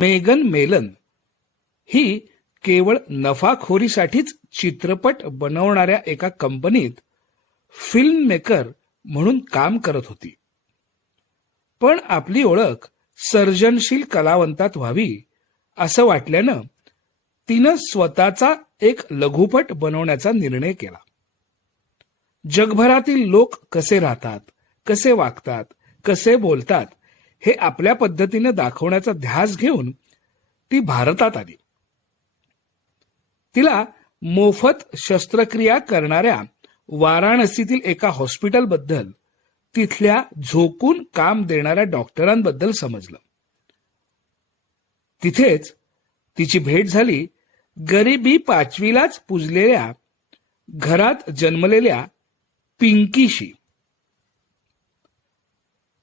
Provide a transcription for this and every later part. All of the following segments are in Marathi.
मेगन मेलन ही केवळ नफाखोरीसाठीच चित्रपट बनवणाऱ्या एका कंपनीत फिल्म मेकर म्हणून काम करत होती. पण आपली ओळख सर्जनशील कलावंतात व्हावी असं वाटल्यानं तिनं स्वतःचा एक लघुपट बनवण्याचा निर्णय केला. जगभरातील लोक कसे राहतात, कसे वागतात, कसे बोलतात हे आपल्या पद्धतीने दाखवण्याचा ध्यास घेऊन ती भारतात आली. तिला मोफत शस्त्रक्रिया करणाऱ्या वाराणसीतील एका हॉस्पिटलबद्दल, तिथल्या झोकून काम देणाऱ्या डॉक्टरांबद्दल समजलं. तिथेच तिची भेट झाली गरिबी पाचवीलाच पुजलेल्या, घरात जन्मलेल्या पिंकीशी.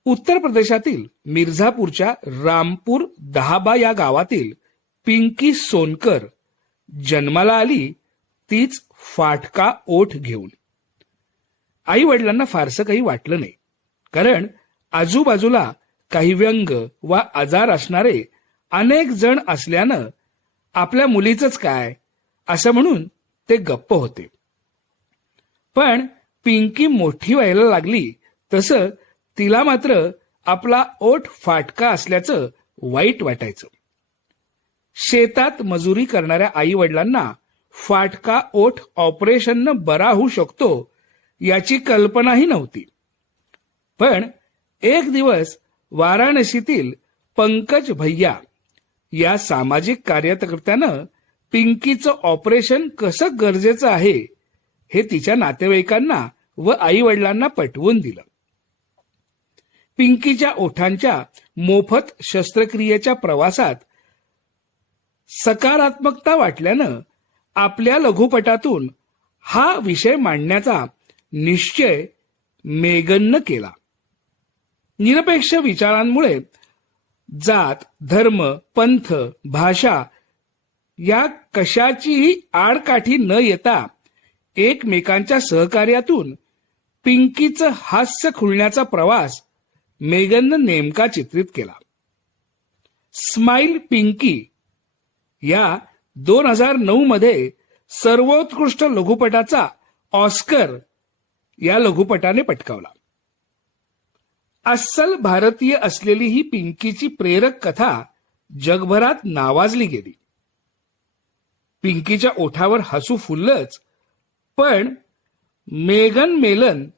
उत्तर प्रदेशातील मिर्झापूरच्या रामपूर दहाबा या गावातील पिंकी सोनकर जन्माला आली, तीच फाटका ओठ घेऊन. आई वडिलांना फारसं काही वाटलं नाही, कारण आजूबाजूला काही व्यंग वा आजार असणारे अनेक जण असल्यानं आपल्या मुलीचंच काय असं म्हणून ते गप्प होते. पण पिंकी मोठी व्हायला लागली तसं तिला मात्र आपला ओठ फाटका असल्याचं वाईट वाटायचं. शेतात मजुरी करणाऱ्या आई वडिलांना फाटका ओठ ऑपरेशननं बरा होऊ शकतो याची कल्पनाही नव्हती. पण एक दिवस वाराणसीतील पंकज भैया या सामाजिक कार्यकर्त्यानं पिंकीचं ऑपरेशन कसं गरजेचं आहे हे तिच्या नातेवाईकांना व आई वडिलांना पटवून दिलं. पिंकीच्या ओठांच्या मोफत शस्त्रक्रियेच्या प्रवासात सकारात्मकता वाटल्यानं आपल्या लघुपटातून हा विषय मांडण्याचा निश्चय मेगननं केला. निरपेक्ष विचारांमुळे जात, धर्म, पंथ, भाषा या कशाचीही आडकाठी न येता एकमेकांच्या सहकार्यातून पिंकीचं हास्य खुलण्याचा प्रवास मेगननं नेमका चित्रित केला. स्माइल पिंकी या 2009 मध्ये सर्वोत्कृष्ट लघुपटाचा ऑस्कर या लघुपटाने पटकावला. अस्सल भारतीय असलेली ही पिंकीची प्रेरक कथा जगभरात नावाजली गेली. पिंकीच्या ओठावर हसू फुललंच, पण मेगन मेलन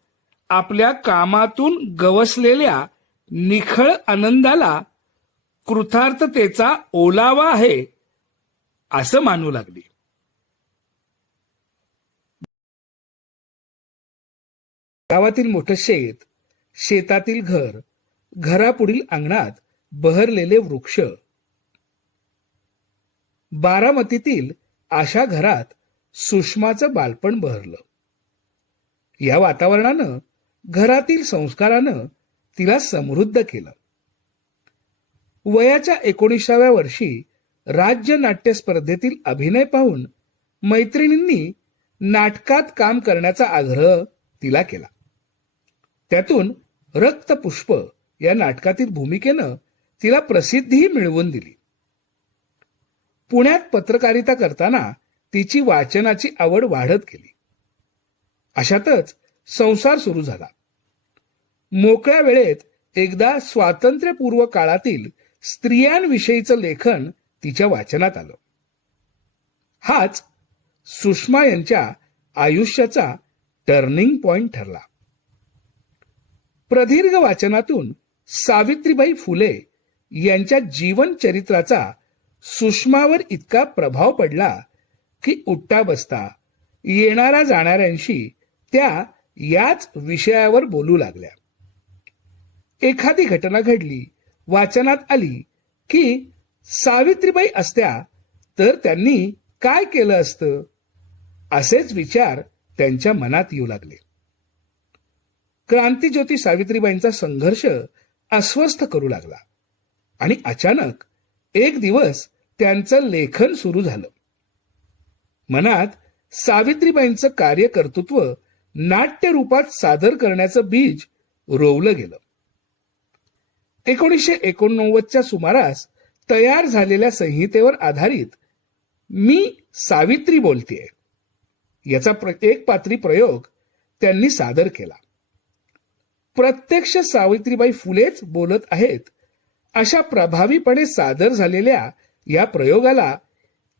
आपल्या कामातून गवसलेल्या निखळ आनंदाला कृतार्थतेचा ओलावा आहे असं मानू लागली. गावातील मोठं शेत, शेतातील घर, घरापुढील अंगणात बहरलेले वृक्ष. बारामतीतील अशा घरात सुषमाचं बालपण बहरलं. या वातावरणानं, घरातील संस्कारानं तिला समृद्ध केलं. वयाच्या 19व्या वर्षी राज्य नाट्य स्पर्धेतील अभिनय पाहून मैत्रिणींनी नाटकात काम करण्याचा आग्रह तिला केला. त्यातून रक्तपुष्प या नाटकातील भूमिकेनं तिला प्रसिद्धीही मिळवून दिली. पुण्यात पत्रकारिता करताना तिची वाचनाची आवड वाढत गेली. अशातच संसार सुरू झाला. मोकळ्या वेळेत एकदा स्वातंत्र्यपूर्व काळातील स्त्रियांविषयीचं लेखन तिच्या वाचनात आलं. हाच सुषमा यांच्या आयुष्याचा टर्निंग पॉइंट ठरला. प्रदीर्घ वाचनातून सावित्रीबाई फुले यांच्या जीवन चरित्राचा सुषमावर इतका प्रभाव पडला की उठता बसता, येणाऱ्या जाणाऱ्यांशी त्या याच विषयावर बोलू लागल्या. एखादी घटना घडली, वाचनात आली की सावित्रीबाई असत्या तर त्यांनी काय केलं असतं, असेच विचार त्यांच्या मनात येऊ लागले. क्रांतिज्योती सावित्रीबाईंचा संघर्ष अस्वस्थ करू लागला आणि अचानक एक दिवस त्यांचं लेखन सुरू झालं. मनात सावित्रीबाईंचं कार्यकर्तृत्व नाट्य रूपात सादर करण्याचं बीज रोवलं गेलं. 1989च्या सुमारास तयार झालेल्या संहितेवर आधारित मी सावित्री बोलतेय याचा एक पात्री प्रयोग त्यांनी सादर केला. प्रत्यक्ष सावित्रीबाई फुलेच बोलत आहेत अशा प्रभावीपणे सादर झालेल्या या प्रयोगाला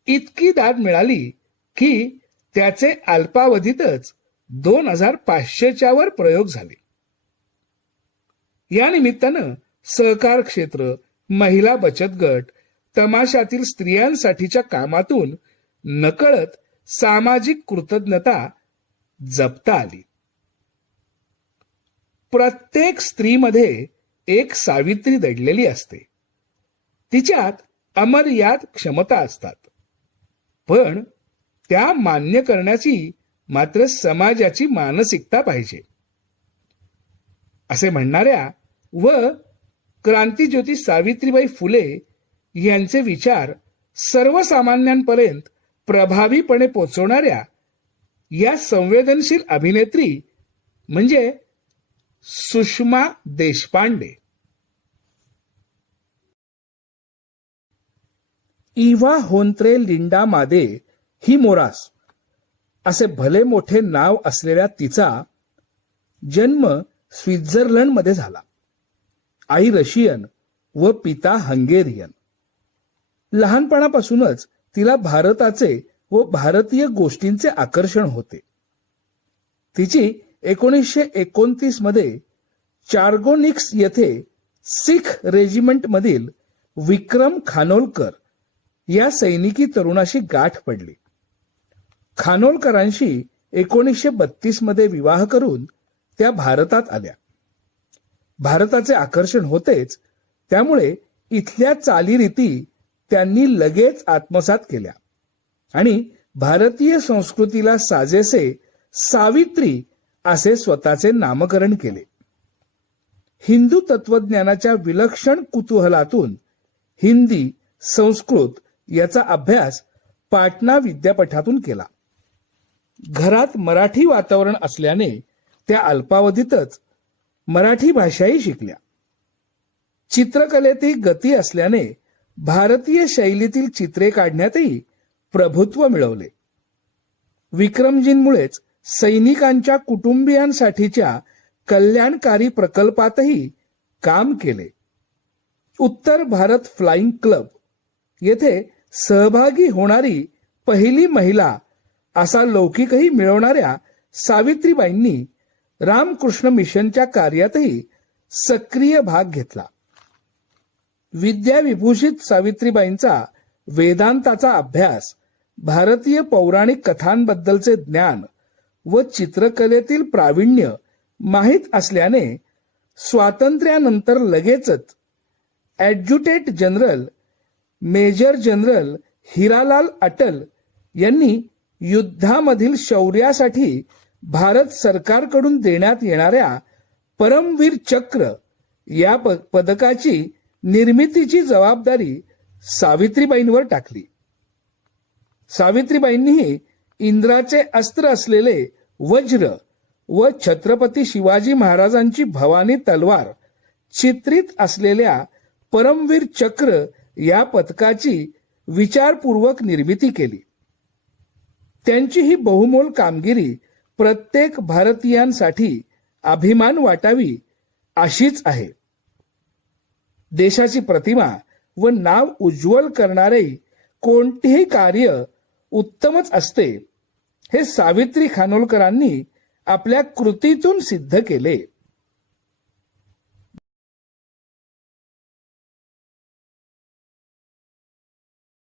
इतकी दाद मिळाली की त्याचे अल्पावधीतच 2500च्या वर प्रयोग झाले. या निमित्तानं सहकार क्षेत्र, महिला बचत गट, तमाशातील स्त्रियांसाठीच्या कामातून नकळत सामाजिक कृतज्ञता जपता आली. प्रत्येक स्त्रीमध्ये एक सावित्री दडलेली असते. तिच्यात अमर्याद क्षमता असतात, पण त्या मान्य करण्याची मात्र समाजाची मानसिकता पाहिजे. असे म्हणणाऱ्या व क्रांतीज्योती सावित्रीबाई फुले यांचे विचार सर्वसामान्यांपर्यंत प्रभावीपणे पोचवणाऱ्या या संवेदनशील अभिनेत्री म्हणजे सुषमा देशपांडे. इव्हा होन्त्रे लिंडा मादे ही मोरास असे भले मोठे नाव असलेल्या तिचा जन्म स्वित्झर्लंडमध्ये झाला. आई रशियन व पिता हंगेरियन. लहानपणापासूनच तिला भारताचे व भारतीय गोष्टींचे आकर्षण होते. तिची 1929 मध्ये चार्गोनिक्स येथे सिख रेजिमेंट मधील विक्रम खानोलकर या सैनिकी तरुणाशी गाठ पडली. खानोलकरांशी 1932 मध्ये विवाह करून त्या भारतात आल्या. भारताचे आकर्षण होतेच, त्यामुळे इथल्या चालीरीती त्यांनी लगेच आत्मसात केल्या आणि भारतीय संस्कृतीला साजेसे सावित्री असे स्वतःचे नामकरण केले. हिंदू तत्वज्ञानाच्या विलक्षण कुतूहलातून हिंदी, संस्कृत याचा अभ्यास पाटणा विद्यापीठातून केला. घरात मराठी वातावरण असल्याने त्या अल्पावधीतच मराठी भाषाही शिकल्या. चित्रकलेतही गती असल्याने भारतीय शैलीतील चित्रे काढण्यातही प्रभुत्व मिळवले. विक्रमजींमुळेच सैनिकांच्या कुटुंबियांसाठीच्या कल्याणकारी प्रकल्पातही काम केले. उत्तर भारत फ्लाइंग क्लब येथे सहभागी होणारी पहिली महिला असा लौकिकही मिळवणाऱ्या सावित्रीबाईंनी रामकृष्ण मिशनच्या कार्यातही सक्रिय भाग घेतला. विद्याविभूषित सावित्रीबाईंचा वेदांताचा अभ्यास, भारतीय पौराणिक कथांबद्दलचे ज्ञान व चित्रकलेतील प्रावीण्य माहीत असल्याने स्वातंत्र्यानंतर लगेचच adjutant general major general Hiralal Atal यांनी युद्धामधील शौर्यासाठी भारत सरकारकडून देण्यात येणाऱ्या परमवीर चक्र या पदकाची निर्मितीची जबाबदारी सावित्रीबाईंवर टाकली. सावित्रीबाईंनीही इंद्राचे अस्त्र असलेले वज्र व छत्रपती शिवाजी महाराजांची भवानी तलवार चित्रित असलेल्या परमवीर चक्र या पदकाची विचारपूर्वक निर्मिती केली. त्यांची ही बहुमोल कामगिरी प्रत्येक भारतीयांसाठी अभिमान वाटावी अशीच आहे. देशाची प्रतिमा व नाव उज्ज्वल करणारे कोणतेही कार्य उत्तमच असते, हे सावित्री खानोलकरांनी आपल्या कृतीतून सिद्ध केले.